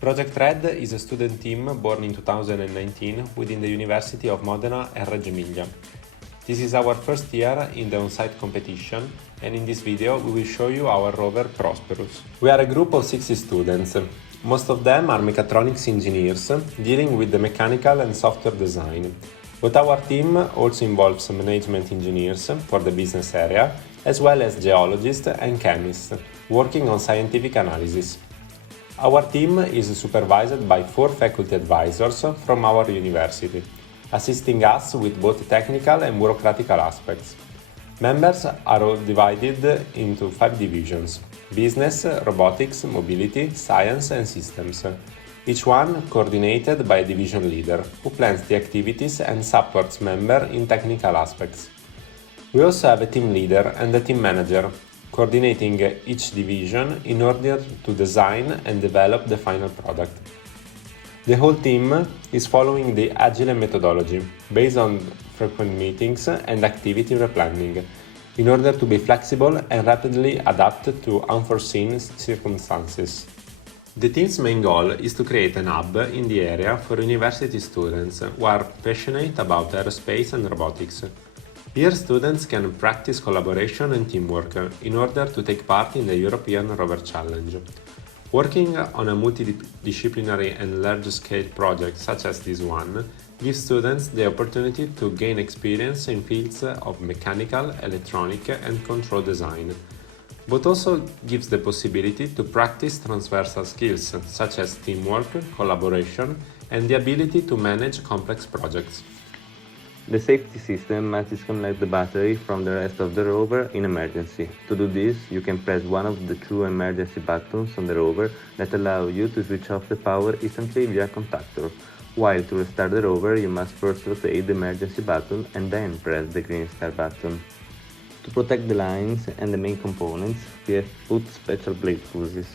Project Red is a student team born in 2019 within the University of Modena and Reggio Emilia. This is our first year in the OnSite competition, and in this video we will show you our rover Prosperous. We are a group of 60 students. Most of them are mechatronics engineers dealing with the mechanical and software design. But our team also involves management engineers for the business area, as well as geologists and chemists working on scientific analysis. Our team is supervised by 4 faculty advisors from our university, assisting us with both technical and bureaucratic aspects. Members are all divided into 5 divisions: business, robotics, mobility, science and systems, each one coordinated by a division leader, who plans the activities and supports members in technical aspects. We also have a team leader and a team manager, coordinating each division in order to design and develop the final product. The whole team is following the Agile methodology, based on frequent meetings and activity replanning, in order to be flexible and rapidly adapt to unforeseen circumstances. The team's main goal is to create an hub in the area for university students who are passionate about aerospace and robotics. Here students can practice collaboration and teamwork in order to take part in the European Rover Challenge. Working on a multidisciplinary and large-scale project such as this one gives students the opportunity to gain experience in fields of mechanical, electronic and control design, but also gives the possibility to practice transversal skills such as teamwork, collaboration and the ability to manage complex projects. The safety system must disconnect the battery from the rest of the rover in emergency. To do this, you can press one of the 2 emergency buttons on the rover that allow you to switch off the power instantly via contactor, while to restart the rover you must first rotate the emergency button and then press the green star button. To protect the lines and the main components, we have put special blade fuses.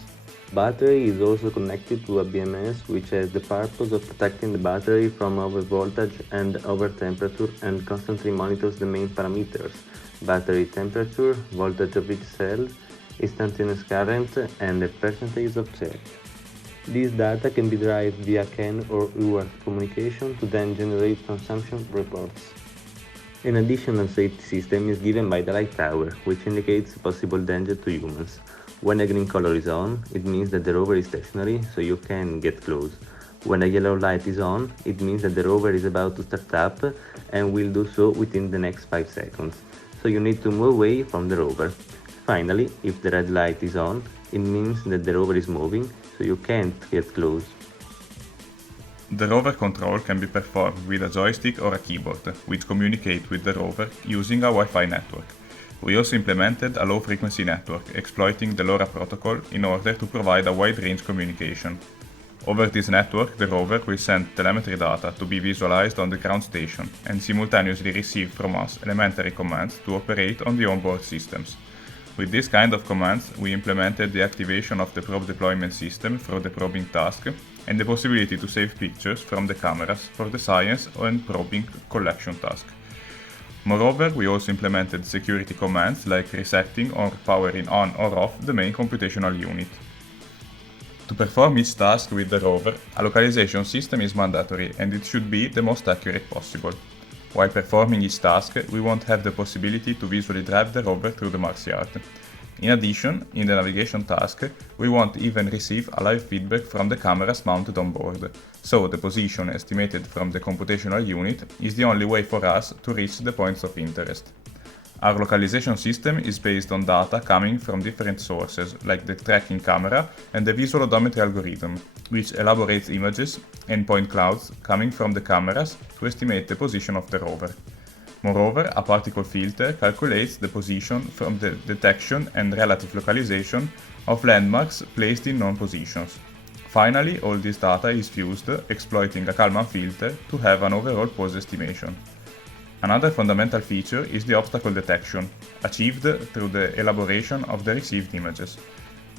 Battery is also connected to a BMS, which has the purpose of protecting the battery from over voltage and over temperature, and constantly monitors the main parameters: battery temperature, voltage of each cell, instantaneous current and the percentage of charge. These data can be derived via CAN or UART communication to then generate consumption reports. An additional safety system is given by the light tower, which indicates possible danger to humans. When the green color is on, it means that the rover is stationary, so you can get close. When the yellow light is on, it means that the rover is about to start up and will do so within the next 5 seconds, so you need to move away from the rover. Finally, if the red light is on, it means that the rover is moving, so you can't get close. The rover control can be performed with a joystick or a keyboard, which communicate with the rover using a Wi-Fi network. We also implemented a low-frequency network, exploiting the LoRa protocol in order to provide a wide-range communication. Over this network, the rover will send telemetry data to be visualized on the ground station and simultaneously receive from us elementary commands to operate on the onboard systems. With this kind of commands, we implemented the activation of the probe deployment system for the probing task and the possibility to save pictures from the cameras for the science and probing collection task. Moreover, we also implemented security commands like resetting or powering on or off the main computational unit. To perform each task with the rover, a localization system is mandatory and it should be the most accurate possible. While performing each task, we won't have the possibility to visually drive the rover through the Mars yard. In addition, in the navigation task, we won't even receive a live feedback from the cameras mounted on board, so the position estimated from the computational unit is the only way for us to reach the points of interest. Our localization system is based on data coming from different sources, like the tracking camera and the visual odometry algorithm, which elaborates images and point clouds coming from the cameras to estimate the position of the rover. Moreover, a particle filter calculates the position from the detection and relative localization of landmarks placed in known positions. Finally, all this data is fused, exploiting a Kalman filter to have an overall pose estimation. Another fundamental feature is the obstacle detection, achieved through the elaboration of the received images.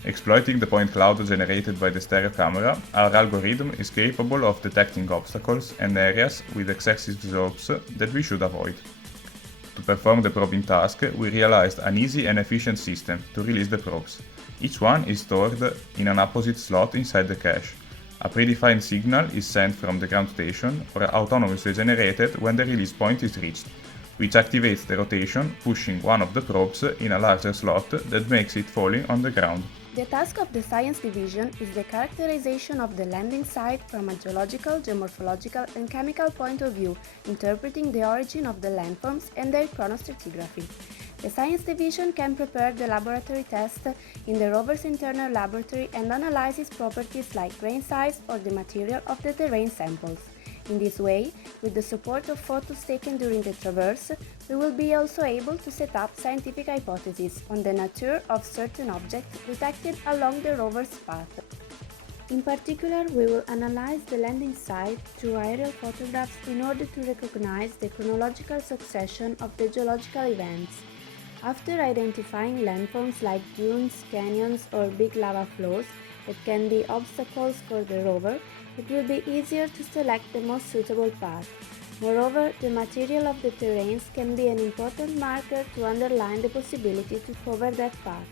Exploiting the point cloud generated by the stereo camera, our algorithm is capable of detecting obstacles and areas with excessive slopes that we should avoid. To perform the probing task, we realized an easy and efficient system to release the probes. Each one is stored in an opposite slot inside the cache. A predefined signal is sent from the ground station or autonomously generated when the release point is reached, which activates the rotation, pushing one of the probes in a larger slot that makes it falling on the ground. The task of the Science Division is the characterization of the landing site from a geological, geomorphological and chemical point of view, interpreting the origin of the landforms and their chronostratigraphy. The Science Division can prepare the laboratory test in the rover's internal laboratory and analyze its properties like grain size or the material of the terrain samples. In this way, with the support of photos taken during the traverse, we will be also able to set up scientific hypotheses on the nature of certain objects detected along the rover's path. In particular, we will analyze the landing site through aerial photographs in order to recognize the chronological succession of the geological events. After identifying landforms like dunes, canyons or big lava flows that can be obstacles for the rover, it will be easier to select the most suitable path. Moreover, the material of the terrains can be an important marker to underline the possibility to cover that path.